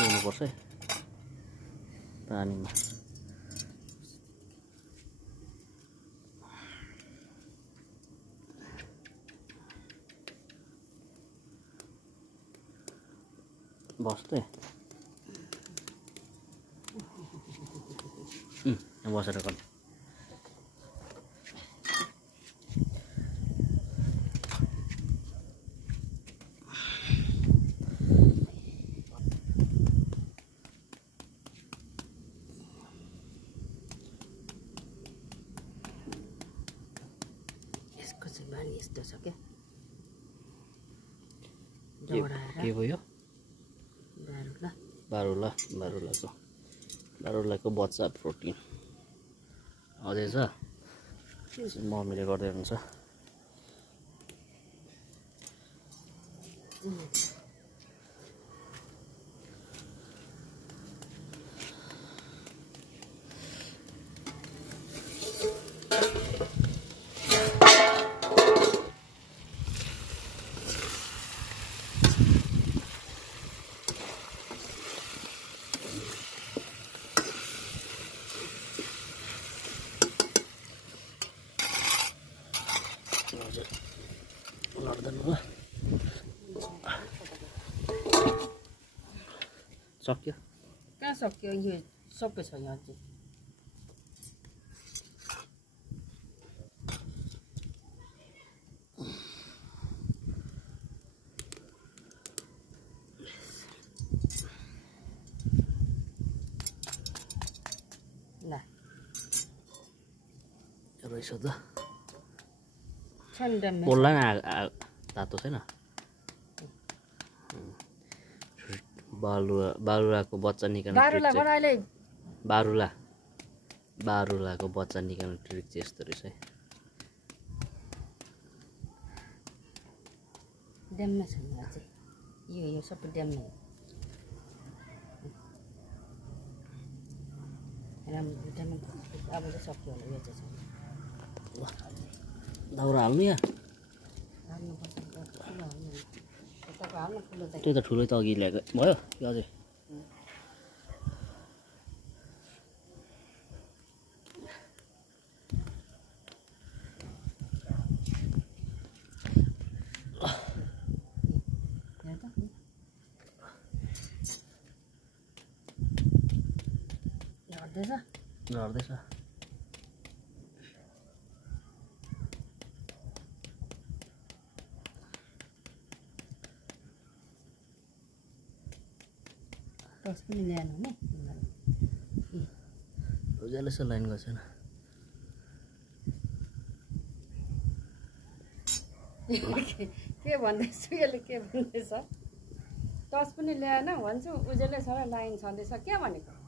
ल्याउनुपर्छ है पानीमा बस्दै बसेर गर्नु यसको चाहिँ बानी यस्तो छ क्या के भयो बारुला बारुलाको बच्चा प्रोटिन अझै छ मम्मीले गर्दै हुन्छ सक्यो कहाँ सक्यो यो सबै छ यहाँ चाहिँ ल रहेछ त ठन्डामा बोल्ला न तातो छैन बारुलाको बच्चा निकाल्नु बारुलाको बच्चा निकाल्नु ट्रिक चाहिँ यस्तो रहेछ है ड्याममा छ यहाँ चाहिँ यो सबै ड्याममा हो राम्रो ड्याममा अब चाहिँ सक्यो होला यो चाहिँ दाउरा हाल्नु यहाँ त्यो त ठुलै त अघि ल्याएको भयो कि अझै झर्दैछ टस पनि ल्याएन नि उज्यालो छ लाइन गर्छ न के भन्दैछ यसले के भन्दैछ टस पनि ल्याएन भन्छु उज्यालै छ र लाइन छँदैछ के भनेको